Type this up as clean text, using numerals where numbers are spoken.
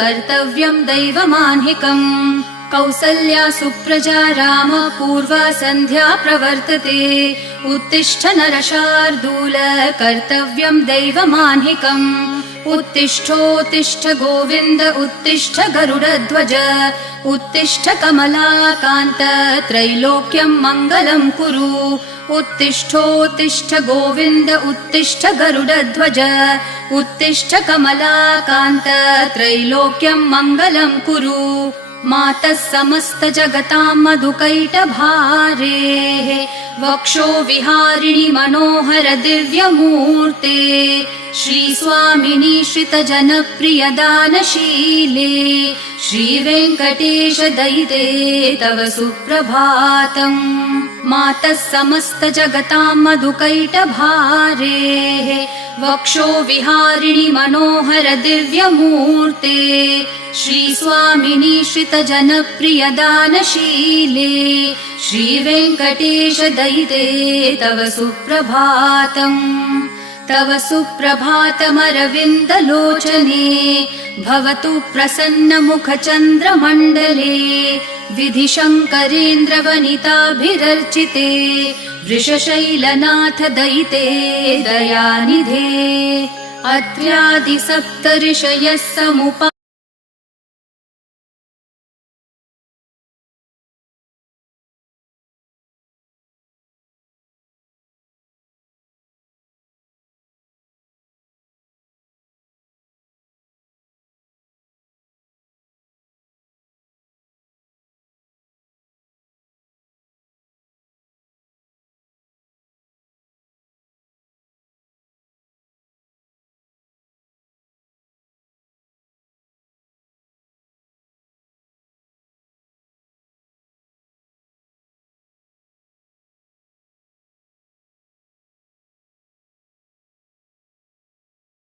कर्तव्यं दैवमान्हिकम् कौसल्या सुप्रजा राम पूर्वा सन्ध्या प्रवर्तते उत्तिष्ठ नरशार्दूल कर्तव्यं दैवमान्हिकम् उत्तिष्ठोत्तिष्ठ गोविन्द उत्तिष्ठ गरुडध्वज उत्तिष्ठ कमलाकान्त त्रैलोक्यं मङ्गलं कुरु उत्तिष्ठोत्तिष्ठ गोविन्द उत्तिष्ठ गरुडध्वज उत्तिष्ठ कमलाकान्त त्रैलोक्यं मङ्गलं कुरु मातः समस्त जगतां मधुकैटभारेः वक्षो विहारिणि मनोहर दिव्यमूर्ते श्रीस्वामिनि श्रितजनप्रिय दानशीले श्रीवेङ्कटेश दयिते तव सुप्रभातम् मातः समस्त जगतां मधुकैटभारेः वक्षो विहारिणि मनोहर दिव्यमूर्ते श्रीस्वामिनि श्रितजनप्रिय दानशीले श्रीवेङ्कटेश दयिते तव सुप्रभातम् तव सुप्रभातमरविन्दलोचने भवतु प्रसन्नमुखचन्द्रमण्डले विधिशङ्करेन्द्रवनिताभिरर्चिते वृषशैलनाथ दयिते दयानिधे अत्र्यादि सप्तऋषयः समुपा